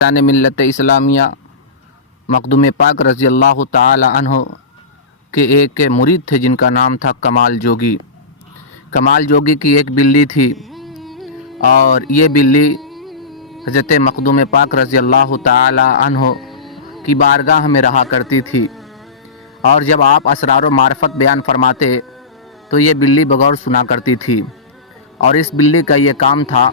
نے ملت اسلامیہ مخدوم پاک رضی اللہ تعالی عنہ کے ایک مرید تھے جن کا نام تھا کمال جوگی۔ کمال جوگی کی ایک بلی تھی اور یہ بلی حضرت مخدوم پاک رضی اللہ تعالی عنہ کی بارگاہ میں رہا کرتی تھی، اور جب آپ اسرار و معرفت بیان فرماتے تو یہ بلی بغور سنا کرتی تھی۔ اور اس بلی کا یہ کام تھا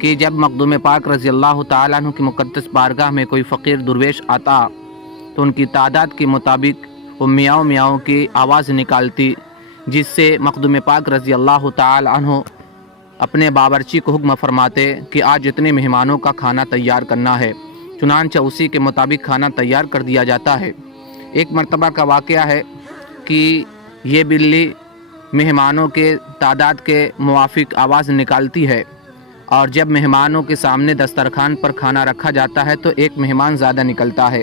کہ جب مخدوم پاک رضی اللہ تعالیٰ عنہ کی مقدس بارگاہ میں کوئی فقیر درویش آتا تو ان کی تعداد کے مطابق وہ میاؤں میاؤں کی آواز نکالتی، جس سے مخدوم پاک رضی اللہ تعالیٰ عنہ اپنے باورچی کو حکم فرماتے کہ آج اتنے مہمانوں کا کھانا تیار کرنا ہے، چنانچہ اسی کے مطابق کھانا تیار کر دیا جاتا ہے۔ ایک مرتبہ کا واقعہ ہے کہ یہ بلی مہمانوں کے تعداد کے موافق آواز نکالتی ہے، اور جب مہمانوں کے سامنے دسترخوان پر کھانا رکھا جاتا ہے تو ایک مہمان زیادہ نکلتا ہے۔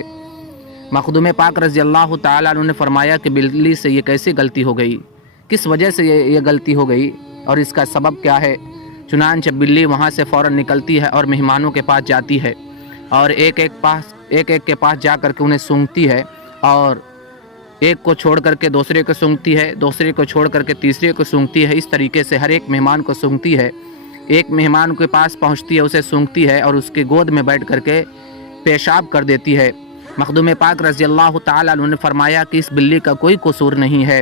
مخدوم پاک رضی اللہ تعالیٰ عنہ نے فرمایا کہ بلی سے یہ کیسے غلطی ہو گئی، کس وجہ سے یہ غلطی ہو گئی اور اس کا سبب کیا ہے۔ چنانچہ بلی وہاں سے فوراً نکلتی ہے اور مہمانوں کے پاس جاتی ہے، اور ایک ایک کے پاس جا کر کے انہیں سونگھتی ہے، اور ایک کو چھوڑ کر کے دوسرے کو سونگھتی ہے، دوسرے کو چھوڑ کر کے تیسرے کو سونگھتی ہے۔ اس طریقے سے ہر ایک مہمان کو سونگھتی ہے۔ ایک مہمان کے پاس پہنچتی ہے، اسے سونگھتی ہے اور اس کی گود میں بیٹھ کر کے پیشاب کر دیتی ہے۔ مخدوم پاک رضی اللہ تعالیٰ عنہ نے فرمایا کہ اس بلی کا کوئی قصور نہیں ہے،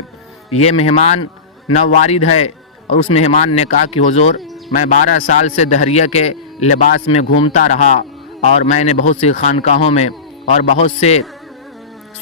یہ مہمان نووارد ہے۔ اور اس مہمان نے کہا کہ حضور، میں 12 سال سے دہریہ کے لباس میں گھومتا رہا، اور میں نے بہت سی خانقاہوں میں اور بہت سے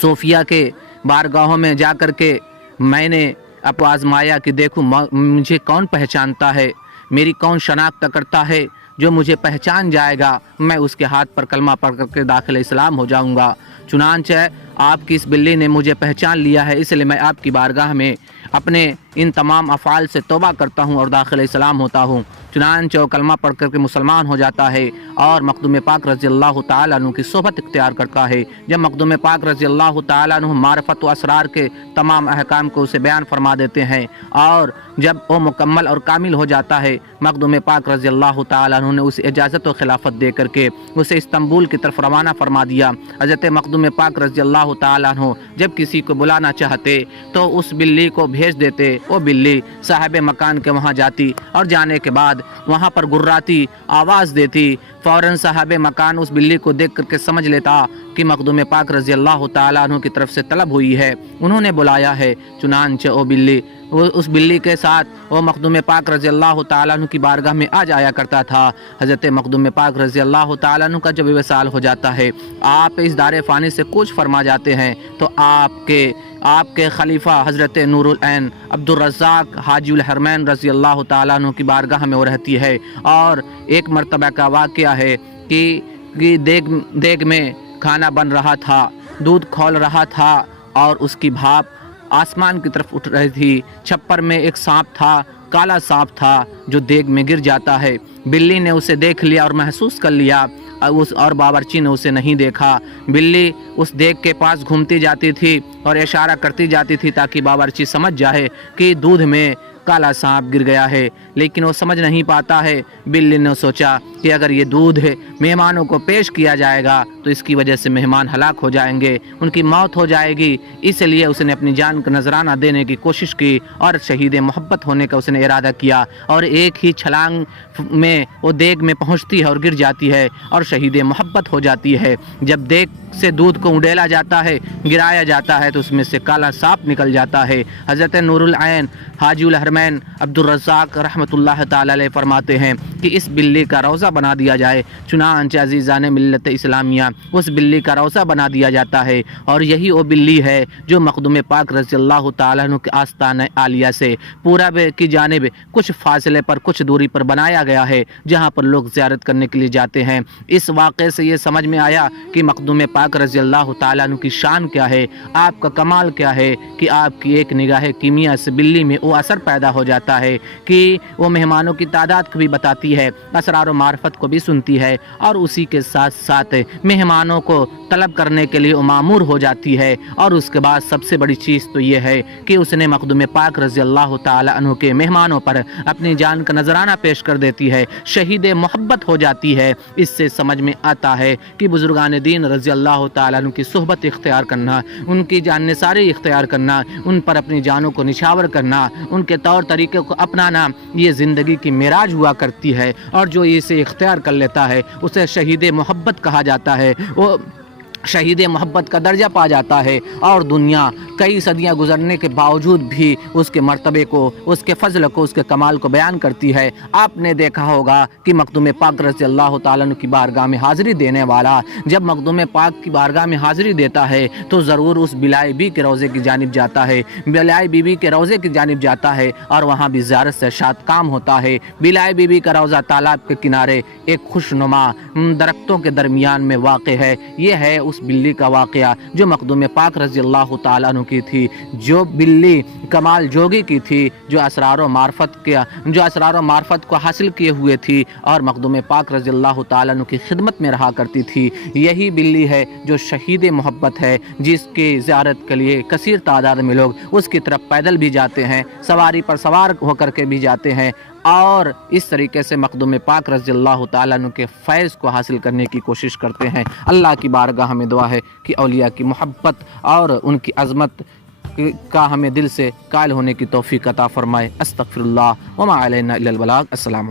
صوفیہ کے بارگاہوں میں جا کر کے میں نے اب آزمایا کہ دیکھوں مجھے کون پہچانتا ہے، میری کون شناخت کرتا ہے۔ جو مجھے پہچان جائے گا میں اس کے ہاتھ پر کلمہ پڑھ کر کے داخل اسلام ہو جاؤں گا۔ چنانچہ آپ کی اس بلی نے مجھے پہچان لیا ہے، اس لیے میں آپ کی بارگاہ میں اپنے ان تمام افعال سے توبہ کرتا ہوں اور داخل اسلام ہوتا ہوں۔ چنانچہ وہ کلمہ پڑھ کر کے مسلمان ہو جاتا ہے اور مخدوم پاک رضی اللہ تعالیٰ عنہ کی صحبت اختیار کرتا ہے۔ جب مخدوم پاک رضی اللہ تعالیٰ عنہ معرفت و اسرار کے تمام احکام کو اسے بیان فرما دیتے ہیں، اور جب وہ مکمل اور کامل ہو جاتا ہے، مخدوم پاک رضی اللہ تعالیٰ عنہ نے اسے اجازت و خلافت دے کر کے اسے استنبول کی طرف روانہ فرما دیا۔ حضرت مخدوم پاک رضی اللہ تعالیٰ عنہ جب کسی کو بلانا چاہتے تو اس بلی کو بھیج دیتے، وہ بلی صاحب مکان کے وہاں جاتی، اور جانے کے بعد وہاں پر گراتی، آواز دیتی۔ فوراً صاحب مکان اس بلی کو دیکھ کر کے سمجھ لیتا کہ مخدوم پاک رضی اللہ تعالیٰ عنہ کی طرف سے طلب ہوئی ہے، انہوں نے بلایا ہے۔ چنانچہ اس بلی کے ساتھ وہ مخدوم پاک رضی اللہ تعالیٰ عنہ کی بارگاہ میں آ جایا کرتا تھا۔ حضرت مخدوم پاک رضی اللہ تعالیٰ عنہ کا جب وصال ہو جاتا ہے، آپ اس دار فانی سے کچھ فرما جاتے ہیں، تو آپ کے خلیفہ حضرت نور العین عبد الرزاق حاجی الحرمین رضی اللہ تعالیٰ عنہ کی بارگاہ میں وہ رہتی ہے۔ اور ایک مرتبہ کا واقعہ ہے کہ دیگ میں کھانا بن رہا تھا، دودھ کھول رہا تھا، اور اس کی بھاپ آسمان کی طرف اٹھ رہی تھی۔ چھپر میں ایک سانپ تھا، کالا سانپ تھا جو دیگ میں گر جاتا ہے۔ بلی نے اسے دیکھ لیا اور محسوس کر لیا، اور باورچی نے اسے نہیں دیکھا۔ بلی اس دیگ کے پاس گھومتی جاتی تھی اور اشارہ کرتی جاتی تھی تاکہ باورچی سمجھ جائے کہ دودھ میں کالا سانپ گر گیا ہے، لیکن وہ سمجھ نہیں پاتا ہے۔ بلی نے سوچا کہ اگر یہ دودھ مہمانوں کو پیش کیا جائے گا تو اس کی وجہ سے مہمان ہلاک ہو جائیں گے، ان کی موت ہو جائے گی، اس لیے اس نے اپنی جان کا نذرانہ دینے کی کوشش کی اور شہید محبت ہونے کا اس نے ارادہ کیا، اور ایک ہی چھلانگ میں وہ دیگ میں پہنچتی ہے اور گر جاتی ہے اور شہید محبت ہو جاتی ہے۔ جب دیگ سے دودھ کو اڈیلا جاتا ہے، گرایا جاتا ہے، تو اس میں سے کالا سانپ نکل جاتا ہے۔ حضرت نور العین حاجی الحرمین عبد الرزاق رحمۃ اللہ تعالی علیہ فرماتے ہیں کہ اس بلی کا روضہ بنا دیا جائے۔ چنانچہ عزیزان ملت اسلامیہ اس بلی کا روضہ بنا دیا جاتا ہے، اور یہی وہ بلی ہے جو مخدوم پاک رضی اللہ تعالیٰ عنہ کے آستانہ عالیہ سے پورب کی جانب کچھ فاصلے پر، کچھ دوری پر بنایا گیا ہے، جہاں پر لوگ زیارت کرنے کے لیے جاتے ہیں۔ اس واقعے سے یہ سمجھ میں آیا کہ مخدوم پاک رضی اللہ تعالیٰ عنہ کی شان کیا ہے، آپ کا کمال کیا ہے کہ آپ کی ایک نگاہ کیمیا سے بلی میں وہ اثر پیدا پیدا ہو جاتا ہے کہ وہ مہمانوں کی تعداد کو بھی بتاتی ہے، اسرار و معرفت کو بھی سنتی ہے، اور اسی کے ساتھ ساتھ مہمانوں کو طلب کرنے کے لیے مامور ہو جاتی ہے۔ اور اس کے بعد سب سے بڑی چیز تو یہ ہے کہ اس نے مخدوم پاک رضی اللہ تعالی عنہ کے مہمانوں پر اپنی جان کا نذرانہ پیش کر دیتی ہے، شہید محبت ہو جاتی ہے۔ اس سے سمجھ میں آتا ہے کہ بزرگان دین رضی اللہ تعالیٰ عنہ کی صحبت اختیار کرنا، ان کی جان نثاری اختیار کرنا، ان پر اپنی جانوں کو نچھاور کرنا، ان کے طور طریقے کو اپنانا، یہ زندگی کی معراج ہوا کرتی ہے۔ اور جو اسے اختیار کر لیتا ہے اسے شہید محبت کہا جاتا ہے، وہ شہید محبت کا درجہ پا جاتا ہے، اور دنیا کئی صدیاں گزرنے کے باوجود بھی اس کے مرتبے کو، اس کے فضل کو، اس کے کمال کو بیان کرتی ہے۔ آپ نے دیکھا ہوگا کہ مخدوم پاک رضی اللہ تعالیٰ عنہ کی بارگاہ میں حاضری دینے والا جب مخدوم پاک کی بارگاہ میں حاضری دیتا ہے تو ضرور اس بلائی بی کے روضے کی جانب جاتا ہے، بلائی بی بی کے روضے کی جانب جاتا ہے، اور وہاں بھی زیارت سے شاد کام ہوتا ہے۔ بلائی بی بی کا روضہ تالاب کے کنارے ایک خوشنما درختوں کے درمیان میں واقع ہے۔ یہ ہے اس بلی کا واقعہ جو مخدوم پاک رضی اللہ تعالیٰ عنہ کی تھی، جو بلی کمال جوگی کی تھی، جو اسرار و معرفت کو حاصل کیے ہوئے تھی اور مخدوم پاک رضی اللہ تعالیٰ عنہ کی خدمت میں رہا کرتی تھی۔ یہی بلی ہے جو شہید محبت ہے، جس کی زیارت کے لیے کثیر تعداد میں لوگ اس کی طرف پیدل بھی جاتے ہیں، سواری پر سوار ہو کر کے بھی جاتے ہیں، اور اس طریقے سے مخدوم پاک رضی اللہ تعالیٰ عنہ کے فیض کو حاصل کرنے کی کوشش کرتے ہیں۔ اللہ کی بارگاہ ہمیں دعا ہے کہ اولیاء کی محبت اور ان کی عظمت کا ہمیں دل سے قائل ہونے کی توفیق عطا فرمائے۔ استغفر اللہ وما علینا الا البلاغ۔ السلام علیکم۔